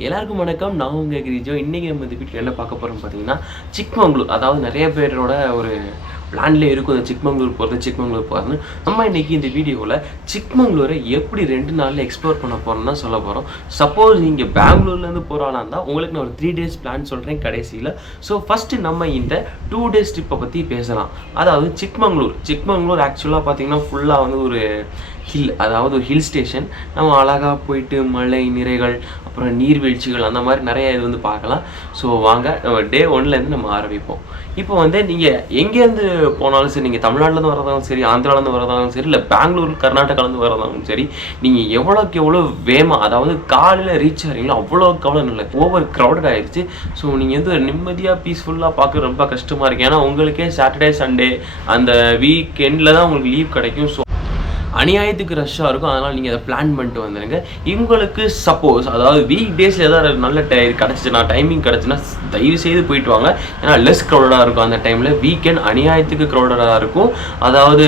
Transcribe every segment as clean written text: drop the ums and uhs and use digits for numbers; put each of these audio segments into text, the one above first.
எல்லாருக்கும் வணக்கம். நான் உங்க கிரிஜோ. இன்றைக்கி நம்ம இந்த வீட்டில் என்ன பார்க்க போகிறோம் பார்த்தீங்கன்னா, சிக்மங்களூர். அதாவது நிறைய பேரோட ஒரு பிளான்லேயே இருக்கும் இந்த சிக்மங்களூர் போகிறதுன்னு. நம்ம இன்றைக்கி இந்த வீடியோவில் சிக்மங்களூரை எப்படி 2 நாளில் எக்ஸ்ப்ளோர் பண்ண போகிறோம்னு தான் சொல்ல போகிறோம். சப்போஸ் நீங்கள் பெங்களூர்லேருந்து போகிறானா இருந்தால் உங்களுக்கு நான் ஒரு 3 days பிளான் சொல்கிறேன் கடைசியில். ஸோ ஃபஸ்ட்டு நம்ம இந்த 2 days ட்ரிப்பை பற்றி பேசலாம். அதாவது சிக்மங்களூர் ஆக்சுவலாக பார்த்தீங்கன்னா ஃபுல்லாக வந்து ஒரு அதாவது ஒரு ஹில் ஸ்டேஷன். நம்ம அழகாக போயிட்டு மலை நிறைகள், அப்புறம் நீர்வீழ்ச்சிகள், அந்த மாதிரி நிறைய இது வந்து பார்க்கலாம். ஸோ வாங்க நம்ம டே 1லேருந்து நம்ம ஆரம்பிப்போம். இப்போ வந்து நீங்கள் எங்கேருந்து போனாலும் சரி, நீங்கள் தமிழ்நாட்டிலேருந்து வரதாலும் சரி, ஆந்திராவிலேருந்து வரதாலும் சரி, இல்லை பெங்களூர் கர்நாடகாலேருந்து வரதாலும் சரி, நீங்கள் எவ்வளோக்கு எவ்வளோ வேகமாக, அதாவது காலையில் ரீச் ஆகிறீங்களோ அவ்வளோக்கு அவ்வளோ நல்ல ஓவர் க்ரௌடட் ஆகிடுச்சு. ஸோ நீங்கள் வந்து நிம்மதியாக பீஸ்ஃபுல்லாக பார்க்க ரொம்ப கஷ்டமாக இருக்குது. ஏன்னா உங்களுக்கே சாட்டர்டே சண்டே அந்த வீக் எண்டில் தான் உங்களுக்கு லீவ் கிடைக்கும். ஸோ அநியாயத்துக்கு ரஷ்ஷாக இருக்கும். அதனால் நீங்கள் அதை பிளான் பண்ணிட்டு வந்துடுங்க. உங்களுக்கு சப்போஸ் அதாவது வீக் டேஸில் ஏதாவது நல்ல டைமிங் கிடச்சுன்னா தயவு செய்து போயிட்டு வாங்க. ஏன்னா லெஸ் க்ரௌடடாக இருக்கும் அந்த டைமில். வீக்கெண்ட் அநியாயத்துக்கு க்ரௌடடாக இருக்கும். அதாவது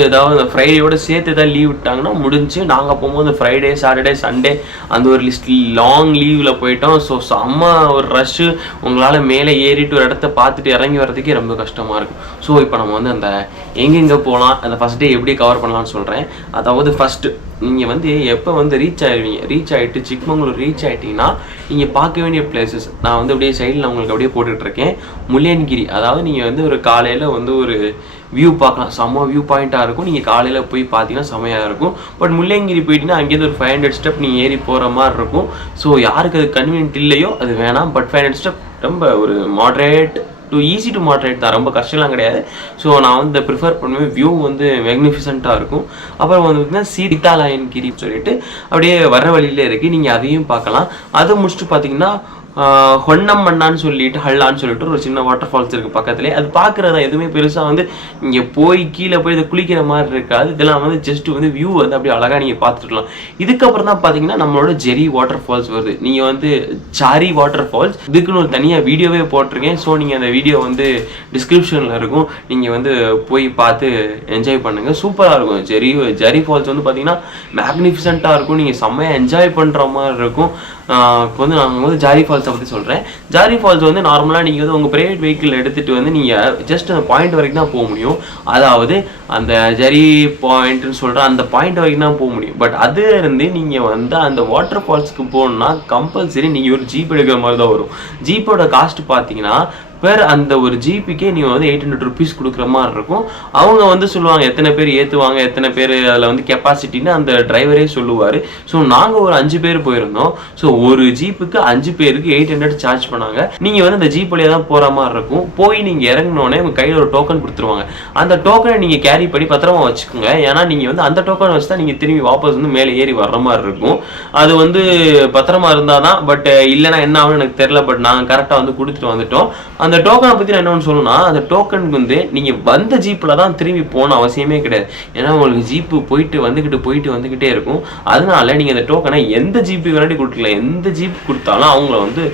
ஃப்ரைடேயோடு சேர்த்து தான் லீவ் விட்டாங்கன்னா முடிஞ்சு. நாங்கள் போகும்போது ஃப்ரைடே சாட்டர்டே சண்டே அந்த ஒரு லாங் லீவில் போயிட்டோம். ஸோ செம்ம ஒரு ரஷ்ஷு. உங்களால் மேலே ஏறிட்டு ஒரு இடத்த பார்த்துட்டு இறங்கி வர்றதுக்கே ரொம்ப கஷ்டமாக இருக்கும். ஸோ இப்போ நம்ம வந்து அந்த எங்கெங்கே போகலாம், அந்த ஃபஸ்ட் டே எப்படி கவர் பண்ணலாம்னு சொல்கிறேன். அதாவது ஃபஸ்ட்டு நீங்கள் வந்து எப்போ வந்து ரீச் ஆகிட்டு சிக்மங்களூர் ரீச் ஆகிட்டீங்கன்னா நீங்கள் பார்க்க வேண்டிய பிளேசஸ் நான் வந்து அப்படியே சைடில் உங்களுக்கு அப்படியே போட்டுட்ருக்கேன். முல்லையன்கிரி. அதாவது நீங்கள் வந்து ஒரு காலையில் வந்து ஒரு வியூ பார்க்கலாம். செம்ம வியூ பாயிண்ட்டாக இருக்கும். நீங்கள் காலையில் போய் பார்த்தீங்கன்னா செம்மையாக இருக்கும். பட் முல்லையங்கிரி போயிட்டீங்கன்னா அங்கேருந்து ஒரு 500 ஸ்டெப் நீங்கள் ஏறி போகிற மாதிரி இருக்கும். ஸோ யாருக்கு அது கன்வீனியன்ட் இல்லையோ அது வேணாம். பட் 500 ஸ்டெப் ரொம்ப ஒரு ஈஸி டு மாடரேட் தான், ரொம்ப கஷ்டம்லாம் கிடையாது. ஸோ நான் வந்து ப்ரிஃபர் பண்ணுவேன். வியூ வந்து மேக்னிஃபிசண்ட்டாக இருக்கும். அப்புறம் வந்து பார்த்தீங்கன்னா சீதாலயன்கிரின்னு சொல்லிட்டு அப்படியே வர வழியிலே இருக்குது. நீங்கள் அதையும் பார்க்கலாம். அதை முடிச்சுட்டு பார்த்தீங்கன்னா ஹொன்னம்மண்ணான்னு சொல்லிட்டு ஹல்லான்னு சொல்லிட்டு ஒரு சின்ன வாட்டர் ஃபால்ஸ் இருக்குது பக்கத்துலேயே. அது பார்க்குறதா எதுவுமே பெருசாக வந்து இங்கே போய் கீழே போய் இதை குளிக்கிற மாதிரி இருக்காது. இதெல்லாம் வந்து ஜஸ்ட் வந்து வியூ வந்து அப்படியே அழகாக நீங்கள் பார்த்துருக்கலாம். இதுக்கப்புறம் தான் பார்த்தீங்கன்னா நம்மளோட ஜெரி வாட்டர் ஃபால்ஸ் வருது. நீங்கள் வந்து சாரி வாட்டர் ஃபால்ஸ் இதுக்குன்னு ஒரு தனியாக வீடியோவே போட்டிருக்கேன். ஸோ நீங்கள் அந்த வீடியோ வந்து டிஸ்கிரிப்ஷனில் இருக்கும். நீங்கள் வந்து போய் பார்த்து என்ஜாய் பண்ணுங்கள். சூப்பராக இருக்கும். ஜெரி ஃபால்ஸ் வந்து பார்த்தீங்கன்னா மேக்னிஃபிசண்ட்டாக இருக்கும். நீங்கள் செம்மையாக என்ஜாய் பண்ணுற மாதிரி இருக்கும். இப்போ வந்து நாங்கள் வந்து ஜாரி ஃபால்ஸை பற்றி சொல்கிறேன். ஜாரி ஃபால்ஸ் வந்து நார்மலாக நீங்கள் வந்து உங்கள் ப்ரைவேட் வெஹிக்கிள் எடுத்துகிட்டு வந்து நீங்கள் ஜஸ்ட் அந்த பாயிண்ட் வரைக்கும் தான் போக முடியும். அதாவது அந்த ஜரி பாயிண்ட்னு சொல்கிற அந்த பாயிண்ட் வரைக்கும் தான் போக முடியும். பட் அதுலேருந்து நீங்கள் வந்து அந்த வாட்டர் ஃபால்ஸுக்கு போகணுன்னா கம்பல்சரி நீங்கள் ஒரு ஜீப் எடுக்கிற மாதிரி தான் வரும். ஜீப்போட காஸ்ட் பார்த்தீங்கன்னா அந்த ஒரு ஜிபிக்கே நீங்கள் வந்து 800 rupees கொடுக்குற மாதிரி இருக்கும். அவங்க வந்து சொல்லுவாங்க எத்தனை பேர் ஏற்றுவாங்க, எத்தனை பேர் அதில் வந்து கெப்பாசிட்டின்னு அந்த டிரைவரே சொல்லுவார். ஸோ நாங்கள் ஒரு 5 பேர் போயிருந்தோம். ஸோ ஒரு ஜீப்புக்கு 5 பேருக்கு 800 சார்ஜ் பண்ணாங்க. நீங்கள் வந்து அந்த ஜீப் வழியாக தான் போகிற மாதிரி இருக்கும். போய் நீங்கள் இறங்கினோடனே உங்கள் கையில் ஒரு டோக்கன் கொடுத்துருவாங்க. அந்த டோக்கனை நீங்கள் கேரி பண்ணி பத்திரமா வச்சுக்கோங்க. ஏன்னா நீங்கள் வந்து அந்த டோக்கனை வச்சு தான் நீங்கள் திரும்பி வாபஸ் வந்து மேலே ஏறி வர்ற மாதிரி இருக்கும். அது வந்து பத்திரமா இருந்தால் தான். பட் இல்லைன்னா என்ன ஆகும்னு எனக்கு தெரியல. பட் நாங்கள் கரெக்டாக வந்து கொடுத்துட்டு வந்துட்டோம். அந்த டோக்கனை பற்றி நான் என்ன சொல்லணும்னா, அந்த டோக்கனுக்கு வந்து நீங்கள் வந்த ஜீப்பில் தான் திரும்பி போகணும் அவசியமே கிடையாது. ஏன்னா உங்களுக்கு ஜீப்பு போயிட்டு வந்துக்கிட்டே இருக்கும். அதனால நீங்கள் அந்த டோக்கனை எந்த ஜீப்புக்கு வேணாடி கொடுக்கலாம். எந்த ஜீப் கொடுத்தாலும் உங்களை வந்து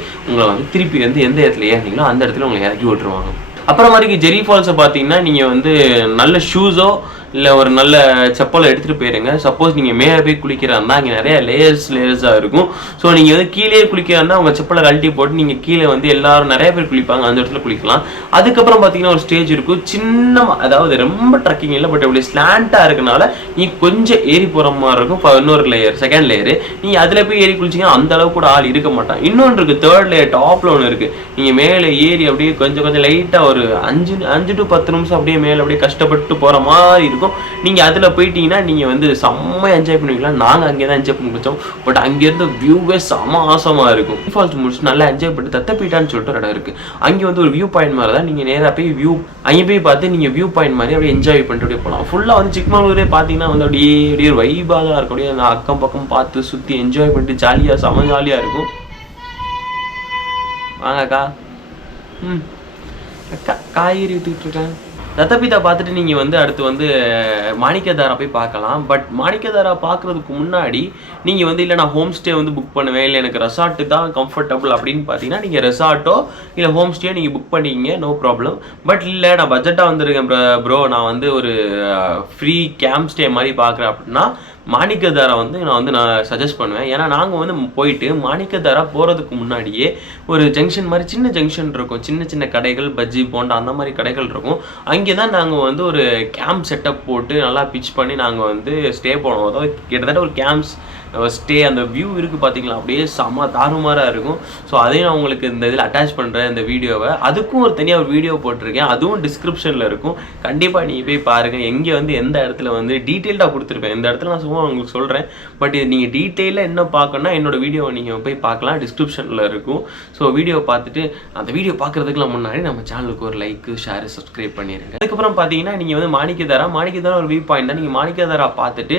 திருப்பி வந்து எந்த இடத்துல ஏறினீங்களோ அந்த இடத்துல உங்களை இறக்கி விட்டுருவாங்க. அப்புறம் மாதிரி ஜெரி ஃபால்ஸை பார்த்தீங்கன்னா நீங்கள் வந்து நல்ல ஷூஸோ இல்லை ஒரு நல்ல செப்பலை எடுத்துகிட்டு போயிருங்க. சப்போஸ் நீங்கள் மேலே போய் குளிக்கிறா இருந்தால் அங்கே நிறைய லேயர்ஸாக இருக்கும். ஸோ நீங்கள் வந்து கீழே குளிக்கிறா இருந்தால் உங்கள் செப்பலை கழட்டி போட்டு நீங்கள் கீழே வந்து எல்லாரும் நிறைய பேர் குளிப்பாங்க, அந்த இடத்துல குளிக்கலாம். அதுக்கப்புறம் பார்த்தீங்கன்னா ஒரு ஸ்டேஜ் இருக்கும் சின்னமாக, அதாவது ரொம்ப ட்ரக்கிங் இல்லை, பட் அப்படி ஸ்லாண்டாக இருக்கனால நீங்கள் கொஞ்சம் ஏறி போகிற மாதிரி இருக்கும். இன்னொரு செகண்ட் லேயரு நீங்கள் அதில் போய் ஏறி குளிச்சிங்கன்னா அந்த அளவுக்கு கூட ஆள் இருக்க மாட்டான். இன்னொன்று இருக்குது, 3rd லேயர் டாப்பில் ஒன்று இருக்குது. நீங்கள் மேலே ஏறி அப்படியே கொஞ்சம் லைட்டாக ஒரு 5 to 10 நிமிஷம் அப்படியே மேலே அப்படியே கஷ்டப்பட்டு போகிற மாதிரி இருக்கும். நீங்கள் அதில் போயிட்டீங்கன்னா நீங்கள் வந்து செம்ம என்ஜாய் பண்ணுவீங்களா. நாங்கள் அங்கே தான் என்ஜாய் பண்ணி முடிச்சோம். பட் அங்கேருந்து வியூவே செம்ம ஆசமாக இருக்கும். ஃபால்ஸ் முடிச்சு நல்லா என்ஜாய் பண்ணிட்டு தத்தப்பீட்டான்னு சொல்லிட்டு ஒரு இடம் இருக்குது. அங்கே வந்து ஒரு வியூ பாயிண்ட் மாதிரி தான். நீங்கள் நேராக போய் அங்கே போய் பார்த்து நீங்கள் வியூ பாயிண்ட் மாதிரி அப்படியே என்ஜாய் பண்ணிட்டு அப்படியே போகலாம். ஃபுல்லாக வந்து சிக்மங்களூரே பார்த்தீங்கன்னா வந்து அப்படியே ஒரு வைபாக தான் இருக்கும். அப்படியே அந்த அக்கம் பக்கம் பார்த்து சுற்றி என்ஜாய் பண்ணிட்டு செம்ம ஜாலியாக இருக்கும். வாங்கக்கா. அக்கா காய்கறி ஊற்றிக்கிட்டு இருக்கேன். தத்தப்பீத்தா பார்த்துட்டு நீங்கள் வந்து அடுத்து வந்து மாணிக்கதாரா போய் பார்க்கலாம். பட் மாணிக்கதாரா பார்க்குறதுக்கு முன்னாடி நீங்கள் வந்து இல்லை நான் ஹோம் ஸ்டே வந்து புக் பண்ணுவேன், இல்லை எனக்கு ரெசார்ட்டு தான் கம்ஃபர்டபுள் அப்படின்னு பார்த்தீங்கன்னா நீங்கள் ரெசார்ட்டோ இல்லை ஹோம் ஸ்டே நீங்கள் புக் பண்ணிக்கிங்க, நோ ப்ராப்ளம். பட் இல்லை நான் பட்ஜெட்டாக வந்துருக்கேன் ப்ரோ, நான் வந்து ஒரு ஃப்ரீ கேம்ப் ஸ்டே மாதிரி பார்க்குறேன் அப்படின்னா மாணிக்கதாரா வந்து நான் சஜஸ்ட் பண்ணுவேன். ஏன்னா நாங்கள் வந்து போயிட்டு மாணிக்கதாரா போகிறதுக்கு முன்னாடியே ஒரு ஜங்ஷன் மாதிரி சின்ன ஜங்ஷன் இருக்கும், சின்ன சின்ன கடைகள், பஜ்ஜி போண்டா அந்த மாதிரி கடைகள் இருக்கும். அங்கே தான் நாங்கள் வந்து ஒரு கேம்ப் செட்டப் போட்டு நல்லா பிச் பண்ணி நாங்கள் வந்து ஸ்டே போனோம். அதாவது கிட்டத்தட்ட ஒரு கேம்ப்ஸ் ஸ்டே அந்த வியூ இருக்குது பார்த்தீங்களா, அப்படியே செம்ம தாறுமாறாக இருக்கும். ஸோ அதையும் நான் உங்களுக்கு இந்த இதில் அட்டாச் பண்ணுறேன் இந்த வீடியோவை. அதுக்கும் ஒரு தனியாக ஒரு வீடியோ போட்டிருக்கேன், அதுவும் டிஸ்கிரிப்ஷனில் இருக்கும். கண்டிப்பாக நீங்கள் போய் பாருங்கள். எங்கே வந்து எந்த இடத்துல வந்து டீட்டெயில்டாக கொடுத்துருப்பேன். இந்த இடத்துல நான் சும்மா உங்களுக்கு சொல்கிறேன். பட் இது நீங்கள் டீட்டெயிலாக என்ன பார்க்கணுன்னா என்னோட வீடியோவை நீங்கள் போய் பார்க்கலாம், டிஸ்கிரிப்ஷனில் இருக்கும். ஸோ வீடியோ பார்த்துட்டு அந்த வீடியோ பார்க்குறதுக்குலாம் முன்னாடி நம்ம சேனலுக்கு ஒரு லைக், ஷேர், சப்ஸ்கிரைப் பண்ணிடுங்க. அதுக்கப்புறம் பார்த்தீங்கன்னா நீங்கள் வந்து மாணிக்கதாரா ஒரு வியூ பாயிண்ட் தான். நீங்கள் மாணிக்கதாரா பார்த்துட்டு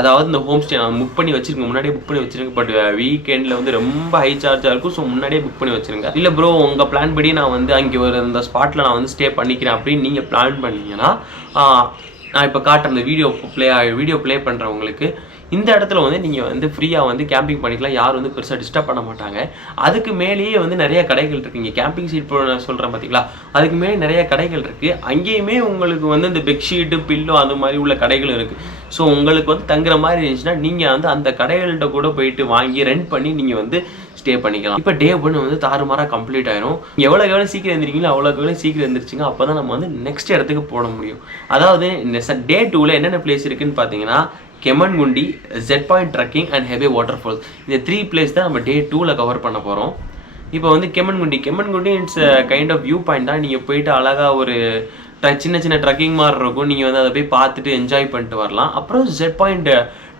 அதாவது இந்த ஹோம் ஸ்டே நான் புக் பண்ணி வச்சிருக்கேன், முன்னாடியே புக் பண்ணி வச்சிருக்கேன். பட் வீக்கெண்டில் வந்து ரொம்ப ஹை சார்ஜாக இருக்கும். ஸோ முன்னாடியே புக் பண்ணி வச்சிருங்க. இல்லை ப்ரோ உங்கள் பிளான் படி நான் வந்து அங்கே ஒரு இந்த ஸ்பாட்டில் நான் வந்து ஸ்டே பண்ணிக்கிறேன் அப்படின்னு நீங்கள் பிளான் பண்ணீங்கன்னா நான் இப்போ காட்டுற இந்த வீடியோ ப்ளே பண்ணுறவங்களுக்கு இந்த இடத்துல வந்து நீங்கள் வந்து ஃப்ரீயாக வந்து கேம்பிங் பண்ணிக்கலாம். யாரும் வந்து பெருசாக டிஸ்டர்ப் பண்ண மாட்டாங்க. அதுக்கு மேலேயே வந்து நிறைய கடைகள் இருக்குது. இங்கே கேம்பிங் சீட் சொல்கிறேன் பார்த்தீங்களா, அதுக்கு மேலே நிறைய கடைகள் இருக்குது. அங்கேயுமே உங்களுக்கு வந்து இந்த பெட்ஷீட்டு, பில்லோ அது மாதிரி உள்ள கடைகளும் இருக்குது. ஸோ உங்களுக்கு வந்து தங்குற மாதிரி இருந்துச்சுன்னா நீங்கள் வந்து அந்த கடைகள்கிட்ட கூட போயிட்டு வாங்கி ரெண்ட் பண்ணி நீங்கள் வந்து ஸ்டே பண்ணிக்கலாம். இப்போ டே 1 வந்து தாறுமாறாக கம்ப்ளீட் ஆயிரும். எவ்வளோ சீக்கிரம் எழுந்திரிக்கீங்களோ அவ்வளோ சீக்கிரம் எழுந்திரிச்சிங்க. அப்போ தான் நம்ம வந்து நெக்ஸ்ட் இடத்துக்கு போட முடியும். அதாவது டே 2ல் என்னென்ன பிளேஸ் இருக்குதுன்னு பார்த்தீங்கன்னா Kemmangundi, jet point trekking and Hebbe water falls. இந்த 3 பிளேஸ் தான் நம்ம டே 2ல் கவர் பண்ண போகிறோம். இப்போ வந்து Kemmangundi it's kind of view point தான். நீங்கள் போயிட்டு அழகாக ஒரு சின்ன ட்ரக்கிங் மாதிரி இருக்கும். நீங்கள் வந்து அதை போய் பார்த்துட்டு என்ஜாய் பண்ணிட்டு வரலாம். அப்புறம் ஜெட் பாயிண்ட்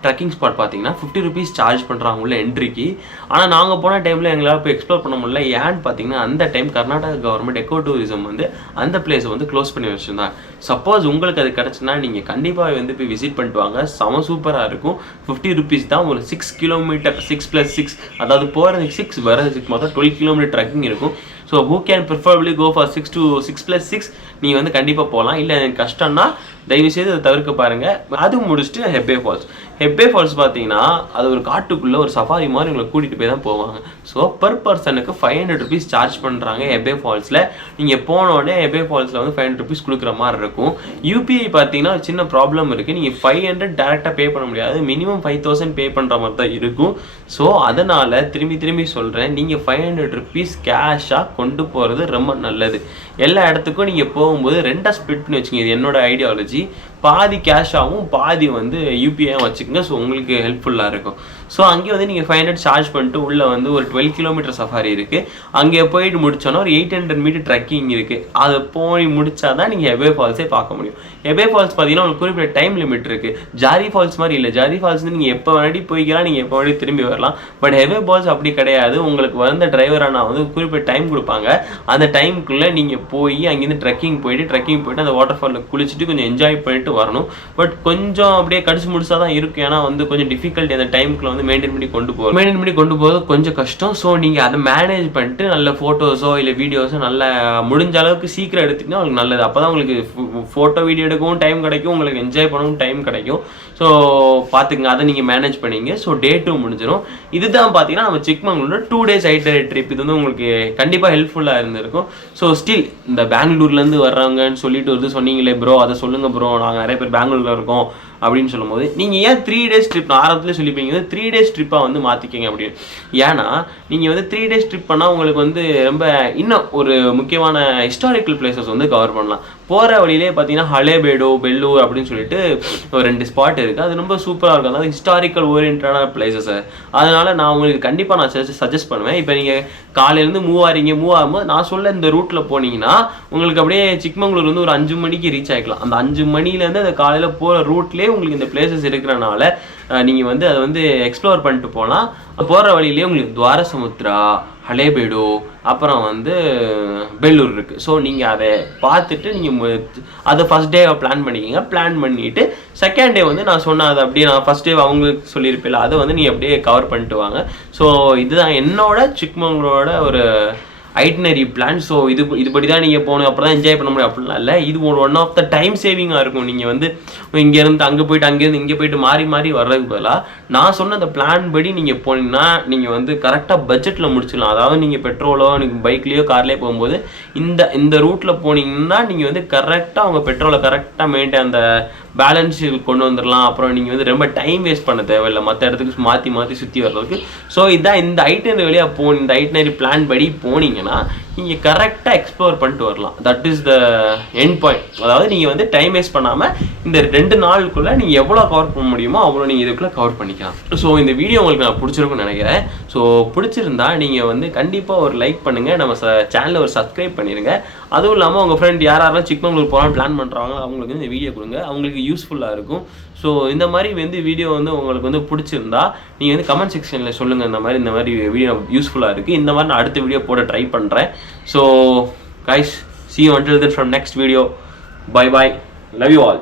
ட்ரக்கிங் ஸ்பாட் பார்த்தீங்கன்னா 50 ருபீஸ் சார்ஜ் பண்ணுறாங்க உள்ள என்ட்ரிக்கு. ஆனால் நாங்கள் போன டைமில் எங்களால் போய் எக்ஸ்ப்ளோர் பண்ண முடியல. ஏன்னு பார்த்தீங்கன்னா அந்த time Karnataka government echo tourism வந்து அந்த பிளேஸை வந்து க்ளோஸ் பண்ணி வச்சுருந்தாங்க. சப்போஸ் உங்களுக்கு அது கிடச்சுன்னா நீங்கள் கண்டிப்பாக வந்து போய் விசிட் பண்ணிட்டு வாங்க. செம சூப்பராக இருக்கும். 50 ருபீஸ் தான். ஒரு 6 கிலோமீட்டர் 6+6 அதாவது போகிறதுக்கு 6 வரதுக்கு மொத்தம் 12 கிலோமீட்டர் ட்ரக்கிங் இருக்கும். So who can preferably go for 6+6 நீங்கள் வந்து கண்டிப்பாக போகலாம். இல்லை எனக்கு கஷ்டம்னா தயவுசெய்து அதை தவிர்க்க பாருங்கள். அது முடிச்சுட்டு ஹெப்பே ஃபால்ஸ் பார்த்தீங்கன்னா அது ஒரு காட்டுக்குள்ளே ஒரு சஃபாரி மாதிரி உங்களை கூட்டிகிட்டு போய் தான் போவாங்க. ஸோ பர் பர்சனுக்கு 500 ருபீஸ் சார்ஜ் பண்ணுறாங்க ஹெப்பே ஃபால்ஸில். நீங்கள் போனோடனே ஹெப்பே ஃபால்ஸில் வந்து 500 ருபீஸ் கொடுக்குற மாதிரி இருக்கும். யூபிஐ பார்த்தீங்கன்னா ஒரு சின்ன ப்ராப்ளம் இருக்குது. நீங்கள் 500 டேரெக்டாக பே பண்ண முடியாது, மினிமம் 5000 பே பண்ணுற மாதிரி தான் இருக்கும். ஸோ அதனால் திரும்பி சொல்கிறேன், நீங்கள் 500 ருபீஸ் கேஷாக கொண்டு போகிறது ரொம்ப நல்லது. எல்லா இடத்துக்கும் நீங்கள் போகும்போது 2ஆக ஸ்ப்ளிட் பண்ணி வச்சுங்க. இது என்னோட ஐடியாலஜி. பாதி கேஷாகவும் பாதி வந்து யூபிஐயும் வச்சுக்கோங்க. ஸோ உங்களுக்கு ஹெல்ப்ஃபுல்லாக இருக்கும். ஸோ அங்கே வந்து நீங்கள் 500 சார்ஜ் பண்ணிட்டு உள்ளே வந்து ஒரு 12 கிலோமீட்டர் சஃபாரி இருக்குது. அங்கே போயிட்டு முடிச்சோன்னா ஒரு 800 மீட்டர் ட்ரக்கிங் இருக்குது. அதை போய் முடிச்சா தான் நீங்கள் ஹெபே ஃபால்ஸே பார்க்க முடியும். ஹெபே ஃபால்ஸ் பார்த்தீங்கன்னா உங்களுக்கு குறிப்பிட்ட டைம் லிமிட் இருக்குது. ஜாரி ஃபால்ஸ் மாதிரி இல்லை. ஜாரி ஃபால்ஸ் வந்து நீங்கள் எப்போ வேணாடி போய்க்கலாம், நீங்கள் எப்போ வேணாடி திரும்பி வரலாம். பட் ஹெபே ஃபால்ஸ் அப்படி கிடையாது. உங்களுக்கு வந்த டிரைவரானா வந்து குறிப்பிட்ட டைம் கொடுப்பாங்க. அந்த டைமுக்குள்ளே நீங்கள் போய் அங்கேருந்து ட்ரக்கிங் போயிட்டு அந்த வாட்டர் ஃபாலில் குளிச்சுட்டு கொஞ்சம் என்ஜாய் பண்ணிட்டு வரணும். பட் கொஞ்சம் அப்படியே கடிச்சு முடிச்சா தான் இருக்கும். ஏன்னா வந்து கொஞ்சம் டிஃபிகல்ட் அந்த டைமுக்குள்ள வந்து மெயின்டைன் பண்ணி கொண்டு போகிறது கொஞ்சம் கஷ்டம். ஸோ நீங்கள் அதை மேனேஜ் பண்ணிட்டு நல்ல ஃபோட்டோஸோ இல்லை வீடியோஸோ நல்ல முடிஞ்ச அளவுக்கு சீக்கிரம் எடுத்துக்கிட்டா உங்களுக்கு நல்லது. அப்போ தான் உங்களுக்கு ஃபோட்டோ வீடியோ எடுக்கவும் டைம் கிடைக்கும், உங்களுக்கு என்ஜாய் பண்ணவும் டைம் கிடைக்கும். ஸோ பார்த்துக்குங்க, அதை நீங்கள் மேனேஜ் பண்ணிங்க. ஸோ டே 2 முடிஞ்சிடும். இதுதான் பார்த்தீங்கன்னா நம்ம சிக்மங்களூர் 2 days ஐட்டரி ட்ரிப். இது வந்து உங்களுக்கு கண்டிப்பாக ஹெல்ப்ஃபுல்லாக இருந்திருக்கும். ஸோ ஸ்டில் இந்த பெங்களூர்லேருந்து வர்றாங்கன்னு சொல்லிட்டு வந்து சொன்னீங்களே ப்ரோ, அதை சொல்லுங்கள் ப்ரோ, நாங்கள் நிறைய பேர் பெங்களூரில் இருக்கோம் அப்படின்னு சொல்லும்போது நீங்கள் ஏன் 3 days ட்ரிப், நான் ஆரம்பத்தில் சொல்லிப்பீங்க 3 days ட்ரிப்பாக வந்து மாற்றிக்கிங்க அப்படின்னு. ஏன்னா நீங்கள் வந்து 3 days ட்ரிப் பண்ணால் உங்களுக்கு வந்து ரொம்ப இன்னும் ஒரு முக்கியமான ஹிஸ்டாரிக்கல் பிளேசஸ் வந்து கவர் பண்ணலாம். போகிற வழியிலே பார்த்தீங்கன்னா ஹலேபேடோ, பெல்லூர் அப்படின்னு சொல்லிட்டு ஒரு 2 ஸ்பாட் இருக்குது. அது ரொம்ப சூப்பராக இருக்கும். அதாவது ஹிஸ்டாரிக்கல் ஓரியன்டான பிளேசஸ். அதனால் நான் உங்களுக்கு கண்டிப்பாக நான் சஜஸ்ட் பண்ணுவேன். இப்போ நீங்கள் காலையிலேருந்து மூவ் ஆகும்போது நான் சொல்ல இந்த ரூட்டில் போனீங்கன்னா உங்களுக்கு அப்படியே சிக்மங்களூர் வந்து ஒரு 5 மணிக்கு ரீச் ஆகிக்கலாம். அந்த 5 மணிலேருந்து அந்த காலையில் போகிற ரூட்லேயே உங்களுக்கு இந்த பிளேசஸ் இருக்கிறனால நீங்கள் வந்து அதை வந்து எக்ஸ்ப்ளோர் பண்ணிட்டு போகலாம். போகிற வழியிலே உங்களுக்கு துவாரசமுத்ரா, ஹலேபேடோ, அப்புறம் வந்து பெல்லூர் இருக்குது. ஸோ நீங்கள் அதை பார்த்துட்டு நீங்கள் அதை ஃபஸ்ட் டே பிளான் பண்ணிக்கிங்க. பிளான் பண்ணிவிட்டு செகண்ட் டே வந்து நான் சொன்ன அதை அப்படியே நான் ஃபஸ்ட் டே அவங்களுக்கு சொல்லியிருப்பேன், அதை வந்து நீங்கள் அப்படியே கவர் பண்ணிட்டு வாங்க. ஸோ இதுதான் என்னோட சிக்மங்களூரோட ஒரு ஐட்னரி பிளான். ஸோ இதுபடி தான் நீங்கள் போகணும், அப்புறம் தான் என்ஜாய் பண்ண முடியும் அப்படிலாம் இல்லை. இது ஒன் ஆஃப் த டைம் சேவிங்காக இருக்கும். நீங்கள் வந்து இங்கேருந்து அங்கே போயிட்டு அங்கேருந்து இங்கே போயிட்டு மாறி வர்றதுக்கு பதிலாக நான் சொன்ன அந்த பிளான் படி நீங்கள் போனீங்கன்னா நீங்கள் வந்து கரெக்டாக பட்ஜெட்டில் முடிச்சிடலாம். அதாவது நீங்கள் பெட்ரோலோ நீங்கள் பைக்லேயோ கார்லேயோ போகும்போது இந்த ரூட்டில் போனீங்கன்னா நீங்கள் வந்து கரெக்டாக உங்கள் பெட்ரோலை கரெக்டாக அந்த பேலன்ஸ் கொண்டு வந்துடலாம். அப்புறம் நீங்கள் வந்து ரொம்ப டைம் வேஸ்ட் பண்ண தேவையில்லை மற்ற இடத்துக்கு மாற்றி மாற்றி சுற்றி வர்றதுக்கு. ஸோ இதான் இந்த ஐட்டனரி வழியாக இந்த ஐட்டனரி பிளான் படி போனீங்கன்னா நீங்கள் கரெக்டாக எக்ஸ்ப்ளோர் பண்ணிட்டு வரலாம். That is the end point. அதாவது நீங்கள் வந்து டைம் வேஸ்ட் பண்ணாமல் இந்த 2 நாளுக்குள்ளே நீங்கள் எவ்வளோ கவர் பண்ண முடியுமோ அவ்வளோ நீங்கள் இதுக்குள்ளே கவர் பண்ணிக்கலாம். ஸோ இந்த வீடியோ உங்களுக்கு நான் பிடிச்சிருக்குன்னு நினைக்கிறேன். ஸோ பிடிச்சிருந்தா நீங்கள் வந்து கண்டிப்பாக ஒரு லைக் பண்ணுங்கள், நம்ம சேனலை ஒரு சப்ஸ்கிரைப் பண்ணிடுங்க. அதுவும் இல்லாமல் உங்கள் ஃப்ரெண்ட் யாரெல்லாம் சிக்மங்களூர் போகலான்னு பிளான் பண்ணுறாங்க அவங்களுக்கு இந்த வீடியோ கொடுங்க, அவங்களுக்கு யூஸ்ஃபுல்லாக இருக்கும். ஸோ இந்த மாதிரி வந்து வீடியோ வந்து உங்களுக்கு வந்து பிடிச்சிருந்தா நீங்கள் வந்து கமெண்ட் செக்ஷனில் சொல்லுங்கள், இந்த மாதிரி வீடியோ யூஸ்ஃபுல்லாக இருக்குது, இந்த மாதிரி நான் அடுத்த வீடியோ போட ட்ரை பண்ணுறேன். So guys, see you until then from next video. Bye bye, love you all.